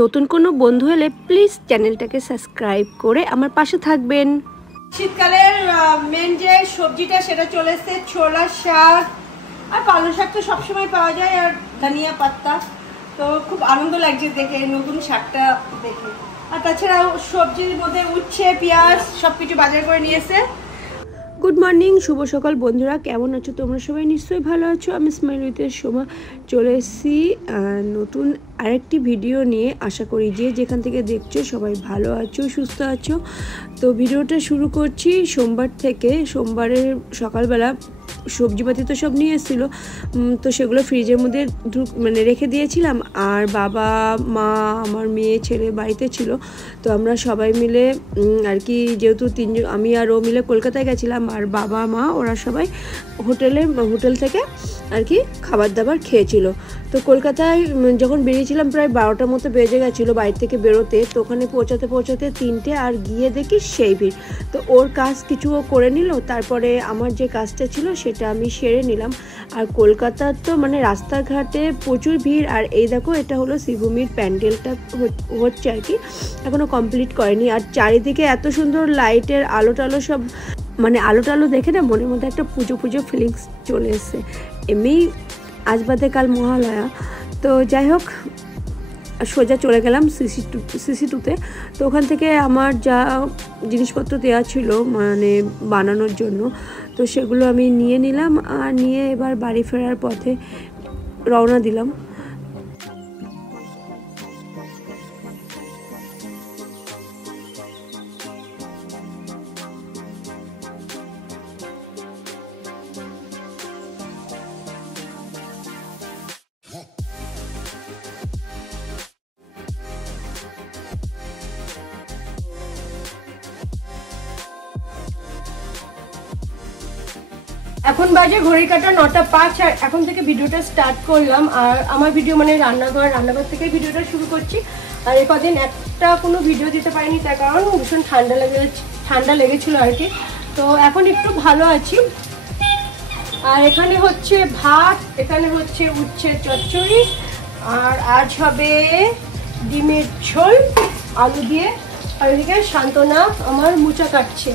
নতুন কোনো বন্ধু হলে প্লিজ চ্যানেলটাকে সাবস্ক্রাইব করে আমার পাশে থাকবেন। শীতকালের মেন যে সবজিটা সেটা চলে এসছে, ছোলা শাক আর পালং শাক তো সবসময় পাওয়া যায়, আর ধনিয়া পাতা। তো খুব আনন্দ লাগছে দেখে নতুন শাকটা দেখে। আর তাছাড়াও সবজির মধ্যে উচ্ছে, পেঁয়াজ সবকিছু বাজার করে নিয়ে এসে। গুড মর্নিং, শুভ সকাল বন্ধুরা, কেমন আছো তোমরা? সবাই নিশ্চয়ই ভালো আছো। আমি স্মাইল উইথ সোমা চলে এসেছি নতুন আরেকটি ভিডিও নিয়ে। আশা করি যে যেখান থেকে দেখছো সবাই ভালো আছো, সুস্থ আছো। তো ভিডিওটা শুরু করছি সোমবার থেকে। সোমবারের সকালবেলা সবজিপাতি তো সব নিয়ে এসেছিলো, তো সেগুলো ফ্রিজের মধ্যে রেখে দিয়েছিলাম। আর বাবা, মা, আমার মেয়ে, ছেলে বাড়িতে ছিল। তো আমরা সবাই মিলে আর কি, যেহেতু তিনজন, আমি আর ও মিলে কলকাতায় গেছিলাম, আর বাবা, মা ওরা সবাই হোটেল থেকে আর কি খাবার দাবার খেয়েছিল। তো কলকাতায় যখন বেরিয়েছিলাম প্রায় 12টার মতো বেজে গেছিলো বাড়ি থেকে বেরোতে। তো ওখানে পৌঁছাতে 3টে, আর গিয়ে দেখি সেই ভিড়। তো ওর কাজ কিছু ও করে নিল, তারপরে আমার যে কাজটা ছিল সেটা আমি সেরে নিলাম। আর কলকাতার তো রাস্তাঘাটে প্রচুর ভিড়। আর এই দেখো, এটা হলো শ্রীভূমির প্যান্ডেলটা হচ্ছে আর কি, এখনও কমপ্লিট করেনি। আর চারিদিকে এত সুন্দর লাইটের আলো টালো সব, আলো টালো দেখে না মনের মধ্যে একটা পুজো ফিলিংস চলে এসছে। এমনি আজ বাদে কাল মহালয়া। তো যাই হোক, সোজা চলে গেলাম সিসি2তে। তো ওখান থেকে আমার যা জিনিসপত্র দেওয়া ছিল বানানোর জন্য, তো সেগুলো আমি নিয়ে নিলাম। আর নিয়ে এবার বাড়ি ফেরার পথে রওনা দিলাম। এখন বাজে ঘড়ি কাটা 9:05। আর এখন থেকে ভিডিওটা স্টার্ট করলাম। আর আমার ভিডিও রান্নাঘর থেকে ভিডিওটা শুরু করছি। আর এই কদিন একটা কোনো ভিডিও দিতে পারিনি, তার কারণ ভীষণ ঠান্ডা লেগেছিল আর কি। তো এখন একটু ভালো আছি। আর এখানে হচ্ছে ভাত, এখানে হচ্ছে উচ্ছের চচ্চড়ি, আর আজ হবে ডিমের ঝোল আলু দিয়ে। আর এদিকে শান্তনা আমার মোচা কাটছে।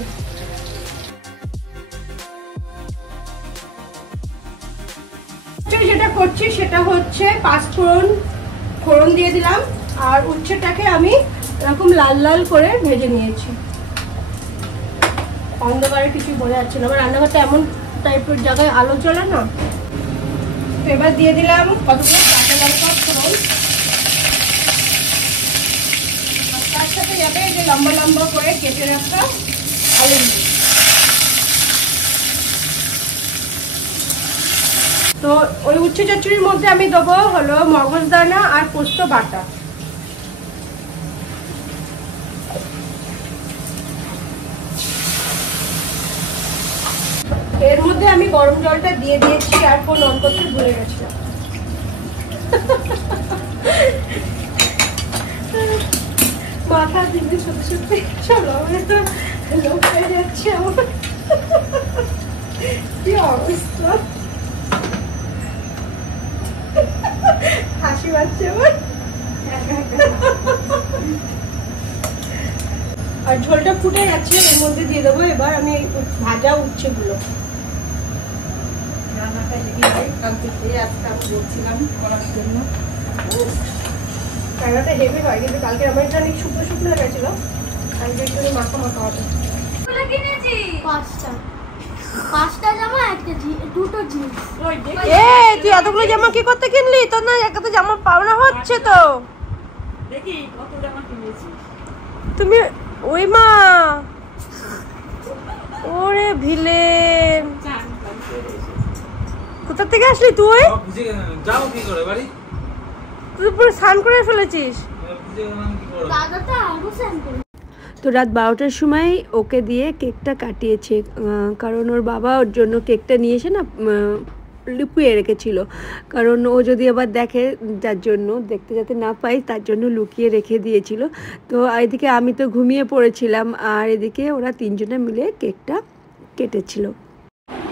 যেটা করছি সেটা হচ্ছে ফোড়ন দিয়ে দিলাম। আর উচ্ছেটাকে আমি এরকম লাল করে ভেজে নিয়েছি। অন্ধকারে কিছু বোঝা যাচ্ছে না, আমার রান্নাঘরটা এমন টাইপের জায়গায় আলো জ্বলে না। এবার দিয়ে দিলাম কতগুলো কাঁচা লঙ্কা ফোড়ন। আর তার সাথে যাবে যে লম্বা করে কেটে রাখা আলু। তো ওই উচ্ছে চচ্চড়ির মধ্যে আমি দেবো হলো মগজদানা আর পোস্ত বাটা। এর মধ্যে আমি গরম জলটা দিয়ে দিয়েছি, আর ফোন অন করতে ভুলে গেছিলাম। মাথা দিতে সত্যি সব তো লোক হয়ে যাচ্ছে আমার। কি অবস্থা, হাসি পাচ্ছে আমার। আর ঝোলটা ফুটে যাচ্ছে, এর মধ্যে দিয়ে দেবো এবার আমি ভাজা উচ্ছে গুলো। রান্নাটা হেভি হয়, কিন্তু কালকে আমার অনেক শুকনো লেগেছিল। কালকে একটু মাখা হবে। পাঁচটা জামা, দুটো জিন্স। তুই এতগুলো জামা কি করতে কিনলি? তোর না একাতে জামা পাওনা হচ্ছে তো। দেখি কত জামা কিনেছিস তুমি। ওই মা, ওরে ভিলেন, কোথা থেকে আসলি তুই? তুই পুরো স্নান করে ফেলেছিস। তো রাত 12টার সময় ওকে দিয়ে কেকটা কাটিয়েছে, কারণ ওর বাবা ওর জন্য কেকটা নিয়ে এসে না লুকিয়ে রেখেছিল। কারণ ও যদি আবার দেখে, যার জন্য দেখতে যাতে না পাই তার জন্য লুকিয়ে রেখে দিয়েছিল। তো এদিকে আমি তো ঘুমিয়ে পড়েছিলাম, আর এদিকে ওরা তিনজনে মিলে কেকটা কেটেছিল।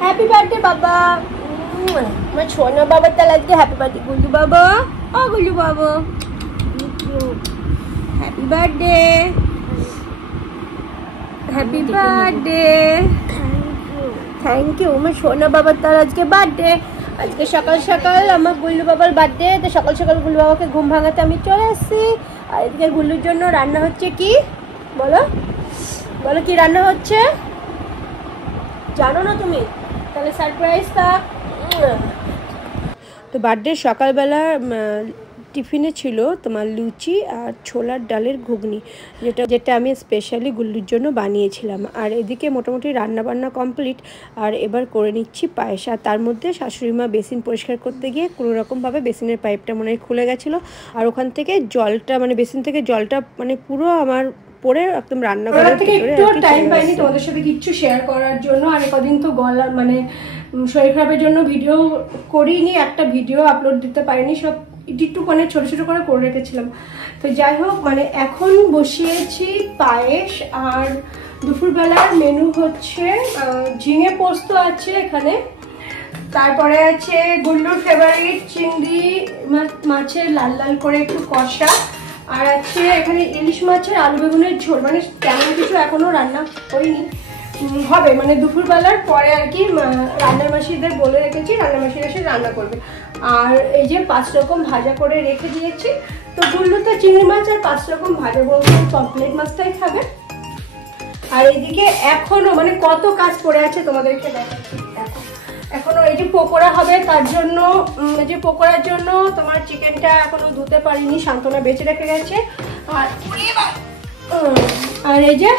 হ্যাপি বার্থডে বাবা। আমার ছোনা বাবার তাহলে আজকে হ্যাপি বার্থডে। গুলু বাবা, ও গুলু বাবা। Happy birthday, happy birthday. Thank you. আমার সোনা বাবার তার আজকে বার্থডে, আজকে সকাল সকাল আমার গুল্লু বাবার বার্থডে, তো সকাল সকাল গুল্লু বাবাকে ঘুম ভাঙাতে আমি চলে এসেছি। আর এদিকে গুল্লুর জন্য রান্না হচ্ছে কি বলো, বলো কি রান্না হচ্ছে, জানো না তুমি? তাহলে সারপ্রাইজ থাক। তো বার্থডে সকালবেলা টিফিনে ছিল তোমার লুচি আর ছোলার ডালের ঘুগনি, যেটা আমি স্পেশালি গুল্লুর জন্য বানিয়েছিলাম। আর এদিকে মোটামুটি রান্নাবান্না কমপ্লিট, আর এবার করে নিচ্ছি পায়েস। আর তার মধ্যে শাশুড়িমা বেসিন পরিষ্কার করতে গিয়ে কোনোরকমভাবে বেসিনের পাইপটা মনে হয় খুলে গেছিলো, আর ওখান থেকে জলটা মানে বেসিন থেকে জলটা মানে পুরো আমার পরে একদম রান্নাঘরের থেকে একটু টাইম পাইনি তোমাদের সাথে কিচ্ছু শেয়ার করার জন্য। আর কদিন তো গলা মানে শরীর খারাপের জন্য ভিডিও করিনি, একটা ভিডিও আপলোড দিতে পারিনি, সব একটু মানে ছোট ছোট করে রেখেছিলাম। তো যাই হোক, মানে এখন বসিয়েছি পায়েস। আর দুপুরবেলার মেনু হচ্ছে ঝিঙে পোস্ত আছে এখানে, তারপরে আছে গুল্লুর ফেভারিট চিংড়ি মাছের লাল লাল করে একটু কষা, আর আছে এখানে ইলিশ মাছের আলু বেগুনের ঝোল। মানে তেমন কিছু এখনো রান্না করিনি, হবে মানে দুপুরবেলার পরে আর কি। রান্নার মাসিদের বলে রেখেছি, রান্নার মাসির এসে রান্না করবে। আর এই যে 5 রকম ভাজা করে রেখে দিয়েছি। তো গুল্লুতে চিংড়ি মাছ আর 5 রকম ভাজা বলতে পমফ্রেট মাছটাই খাবে। আর এইদিকে এখনো মানে কত কাজ পড়ে আছে তোমাদেরকে দেখাচ্ছি। এখনো এই যে পকোড়া হবে, তার জন্য এই যে পকোড়ার জন্য তোমার চিকেনটা এখনো ধুতে পারিনি, সান্তনা বেঁচে রেখে গেছে। আর এই যে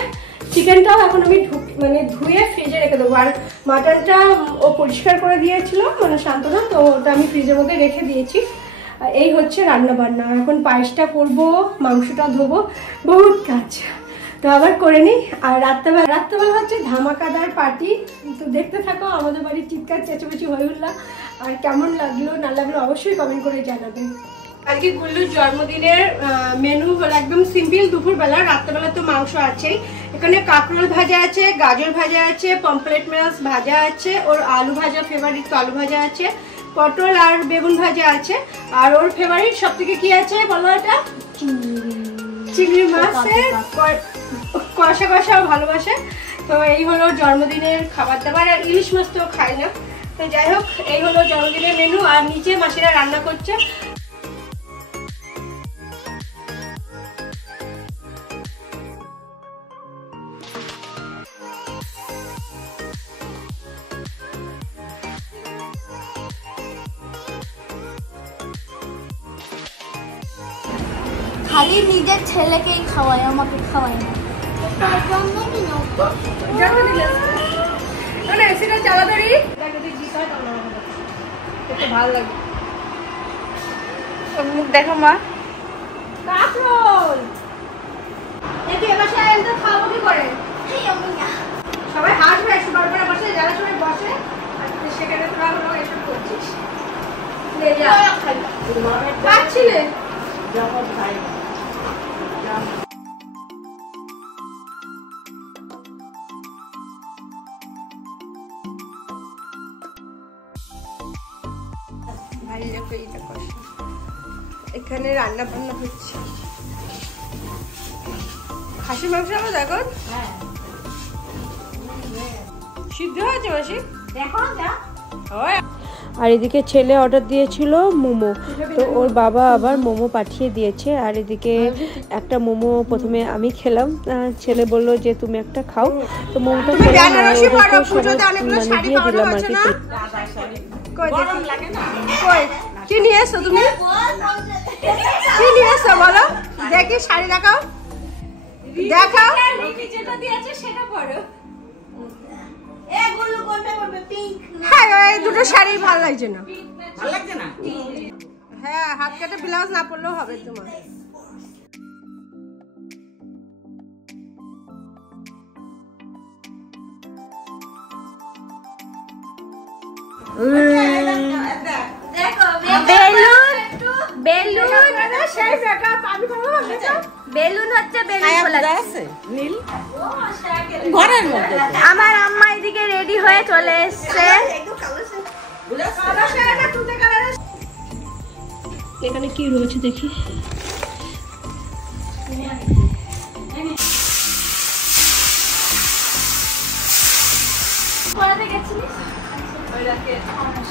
চিকেনটাও এখন আমি মানে ধুয়ে ফ্রিজে রেখে দেবো। আর মাটনটা ও পরিষ্কার করে দিয়েছিল মানে সান্তনা, তো ওটা আমি ফ্রিজের মধ্যে রেখে দিয়েছি। আর এই হচ্ছে রান্না বান্না। এখন পায়েসটা করবো, মাংসটা ধোবো, বহুত কাজ, তো আবার করে নিই। আর রাত্রেবেলা হচ্ছে ধামাকাদার পার্টি, তো দেখতে থাকো আমাদের বাড়ির চিৎকার চেঁচামেচি হয়ে উঠলাম। আর কেমন লাগলো না লাগলো অবশ্যই কমেন্ট করে জানাবেন। আজকে গুল্লুর জন্মদিনের মেনু হলো একদম সিম্পল দুপুরবেলা। রাত্রেবেলা তো মাংস আছেই, এখানে কাঁকরোল ভাজা আছে, গাজর ভাজা আছে, পমফ্রেট মাছ ভাজা আছে, ওর আলু ভাজা ফেভারিট তো আলু ভাজা আছে, পটল আর বেগুন ভাজা আছে। আর ওর ফেভারিট সব থেকে কি আছে বলো, এটা চিংড়ি মাছের কষা কষাও ভালোবাসে। তো এই হলো জন্মদিনের খাবার দাবার। আর ইলিশ মাছ তো খায় না। তো যাই হোক, এই হলো জন্মদিনের মেনু। আর নিচে মাসিরা রান্না করছে। খালি নিজের ছেলেকেই খাওয়ায়, আমাকে খাওয়ায় না। ভালো লাগে মুখ দেখো মা। কাঁকরোল খাওয়াবো কি করে? সবাই হাসবে, সুন্দর করে বসে, যারা সবাই বসে সেখানে তোরা হলো এসব করছিস। পাচ্ছিলে যখন খাই এখানে রান্না বান্না হচ্ছে। খাসির মাংস আমার দেখো সিদ্ধ হয়েছে মাসি, দেখো যা। আর এদিকে ছেলে অর্ডার দিয়েছিল মোমো, তো ওর বাবা আবার মোমো পাঠিয়ে দিয়েছে। আর এদিকে একটা মোমো প্রথমে আমি খেলাম, ছেলে বললো যে তুমি একটা খাও, তো মোমোটা খেলাম আর ওদেরকে সবাই মানে দিয়ে দিলাম আর কি। কি নিয়ে এসো তুমি, কি নিয়ে এসো বলো দেখি, শাড়ি দেখাও দেখাও, যেটা দিয়েছে সেটা পরো। হ্যাঁ এই দুটো শাড়ি ভালো লাগছে না, ভালো লাগছে না। হ্যাঁ হাত কাটা ব্লাউজ না পরলেও হবে তোমার। বেলুন হচ্ছে আমার আম্মা এদিকে রেডি হয়ে চলে এসছে। এখানে কি রয়েছে দেখি।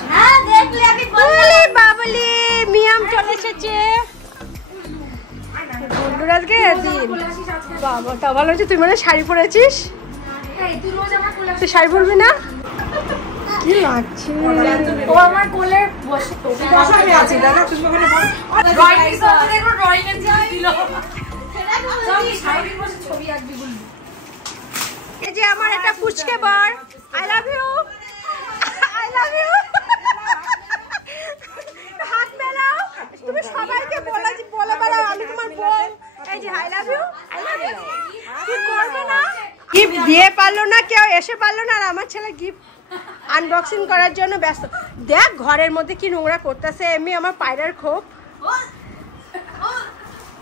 হ্যাঁ দেখলে আমি বললাম বাবলি মিয়াম চলে এসেছে বন্ধুরা আজকে দিন বাবা তা ভালো হচ্ছে তুই মানে শাড়ি পরেছিস তুই শাড়ি পরবি না কি লাগছে ও আমার কোলে বসে আমি আছি দাদা তুমি ওখানে ড্রয়িং এর জিনিস দিল আমি সাইডে বসে ছবি আঁকবি বলবি এই যে আমার একটা পুচকে বর আই লাভ ইউ হাত মেলাও তুমি সবাইকে বলে বেড়াও আমি তোমার বোন এই যে আই লাভ ইউ কি করবে না গিফট দিয়ে পারলো না কেউ এসে পারলো না আর আমার ছেলে গিফট আনবক্সিং করার জন্য ব্যস্ত দেখ ঘরের মধ্যে কি নোংরা করতেছে এমনি আমার পায়রার খোপ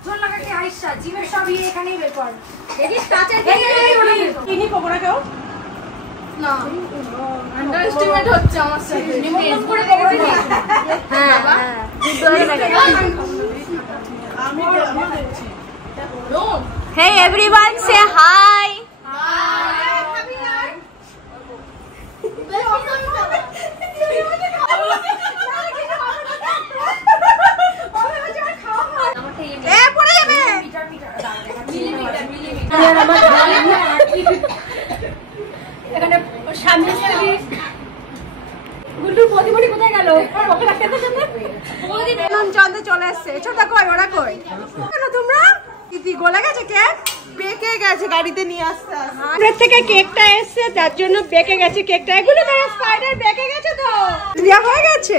তোর লাগা কি আইসা জিমের সব এখানেই বের কর দেখিস কাচের ইনি পাবো না কেউ না আন্ডারএস্টিমেট হচ্ছে আমার সাথে নিমন্ত্রণ করে খবর নিয়ে হ্যাঁ আমি দেখছি Hey everyone, say hi. এখানে স্বামী স্ত্রী গুল্লুর প্রতিমণি কোথায় গেল ওকে রাখতে চন্দ্র চলে এসছে ছোট কই ওরা কই কেন তোমরা দিদি গলা গেছে কেক বেঁকে গেছে গাড়িতে নিয়ে আসতে আমাদের থেকে কেকটা এসছে তার জন্য বেঁকে গেছে কেকটা এগুলো তারা স্পাইডার বেঁকে গেছে তো দেয়া হয়ে গেছে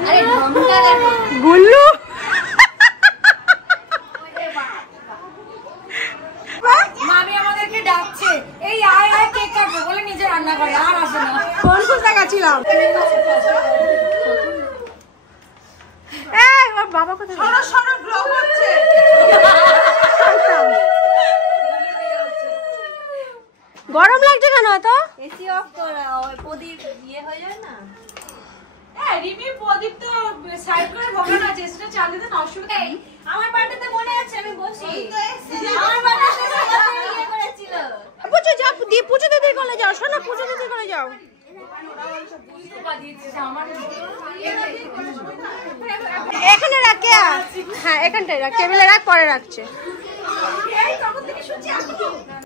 আরে ঢঙ্কা দেখো গুল্লু মামি আমাদেরকে ডাকছে এই আয় আয় কেক কাটবো বলে নিজে রান্না করে আর আসে না ফোন খুঁজতে গেছিলাম এই ওর বাবা কোথায় সরো ব্লগ হচ্ছে গরম লাগছে কেন তো এসি অফ করা ওই প্রদীপ ইয়ে হয়ে যায় না রিমি প্রদীপ তো সাইড করে বসানো আছে সেটা চালিয়ে দেন অসুবিধা নেই আমার বাড়িতে মনে আছে আমি বসি আমার বাড়িতে ইয়ে করেছিল পুজো যাও পুজো দিদির কোলে যাও শোনো পুজো দিদির কোলে যাও এখানে রাখে হ্যাঁ এখানটায় রাখ টেবিলে রাখ পরে রাখছে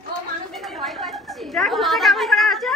ও মানুষ দেখে ভয় পাচ্ছে দেখ মুখে কেমন করা আছে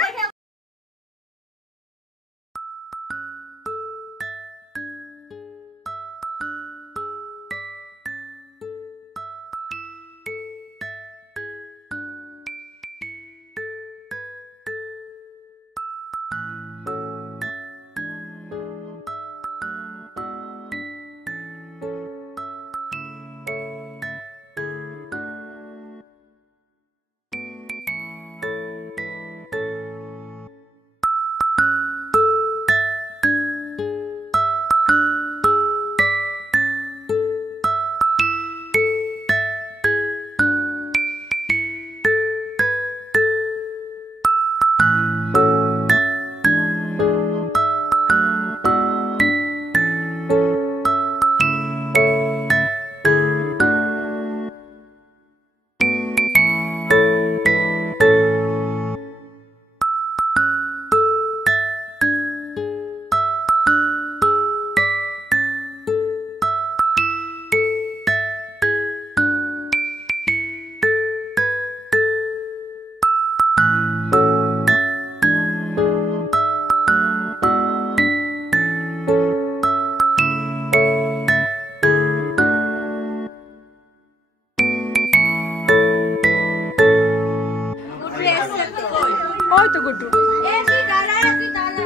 ওই তো গুড্ডু এই তুই দাঁড়া তুই দাঁড়া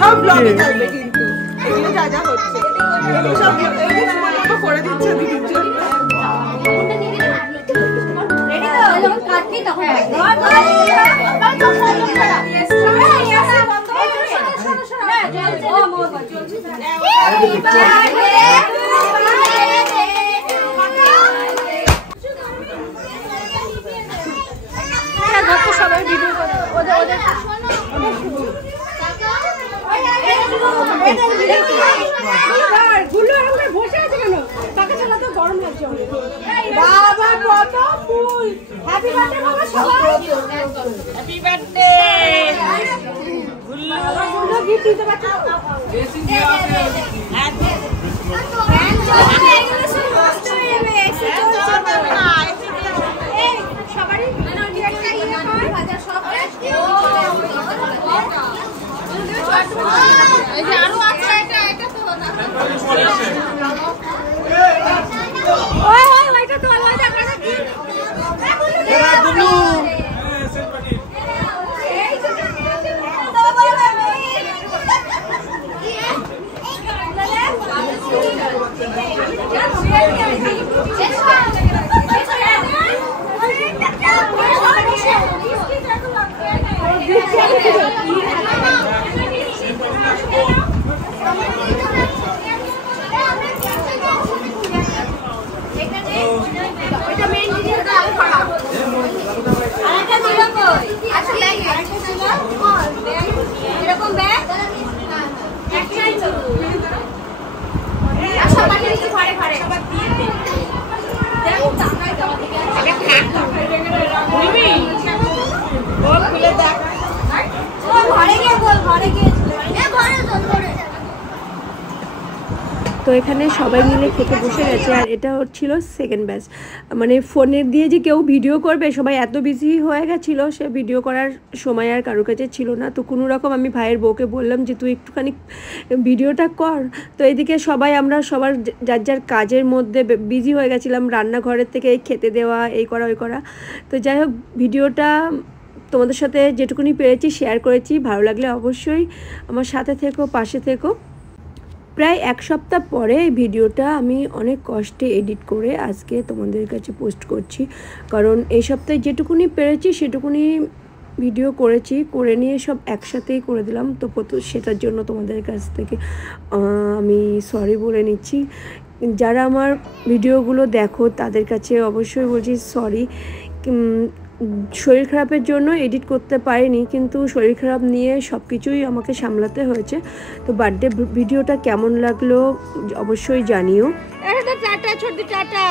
সব ব্লগে থাকবে কিন্তু এগুলো যা যা হচ্ছে এগুলো সব করে দিচ্ছে দিদির জন্য। সবাই ভিডিও করে বসে আছে কেন তাকে চালাতে গরম লাগছে বাবা কত ফুল হ্যাপি বার্থডে বাবা সবাই হ্যাপি বার্থডে গুল্লু গিফট দিতে পারছো সবারই ভাজা সব এই যে আরো আছে এটা তো না ওই ওইটা তো আলাদা করে কি এরা গুল্লু এই তো এরকম ব্যাগ একটাই তো সবাই নিচে ঘরে ঘরে সবাই দিয়ে দে দেখো টাকাই তো এটা খাক নিবি বল খুলে দেখ ও ঘরে গিয়ে বল ঘরে গিয়ে এ ঘরে চল ঘরে। তো এখানে সবাই মিলে খেতে বসে গেছে আর এটা হচ্ছিল সেকেন্ড ব্যাচ মানে ফোনের দিয়ে যে কেউ ভিডিও করবে সবাই এত বিজি হয়ে গেছিলো সে ভিডিও করার সময় আর কারোর কাছে ছিল না। তো কোনো রকম আমি ভাইয়ের বউকে বললাম যে তুই একটুখানি ভিডিওটা কর। তো এদিকে সবাই আমরা সবার যার যার কাজের মধ্যে বিজি হয়ে গেছিলাম, রান্নাঘরের থেকে এই খেতে দেওয়া এই করা ওই করা। তো যাই হোক ভিডিওটা তোমাদের সাথে যেটুকুনি পেরেছি শেয়ার করেছি। ভালো লাগলে অবশ্যই আমার সাথে থেকো, পাশে থেকো। প্রায় এক সপ্তাহ পরে এই ভিডিওটা আমি অনেক কষ্টে এডিট করে আজকে তোমাদের কাছে পোস্ট করছি, কারণ এই সপ্তাহে যেটুকুনি পেরেছি সেটুকুনি ভিডিও করেছি, করে নিয়ে সব একসাথেই করে দিলাম। তো সেটার জন্য তোমাদের কাছ থেকে আমি সরি বলে নিচ্ছি। যারা আমার ভিডিওগুলো দেখো তাদের কাছে অবশ্যই বলছি সরি। শরীর খারাপের জন্য এডিট করতে পারিনি, কিন্তু শরীর খারাপ নিয়ে সব কিছুই আমাকে সামলাতে হয়েছে। তো বার্থডে ভিডিওটা কেমন লাগলো অবশ্যই জানিও। টাটা ছোট টাটা।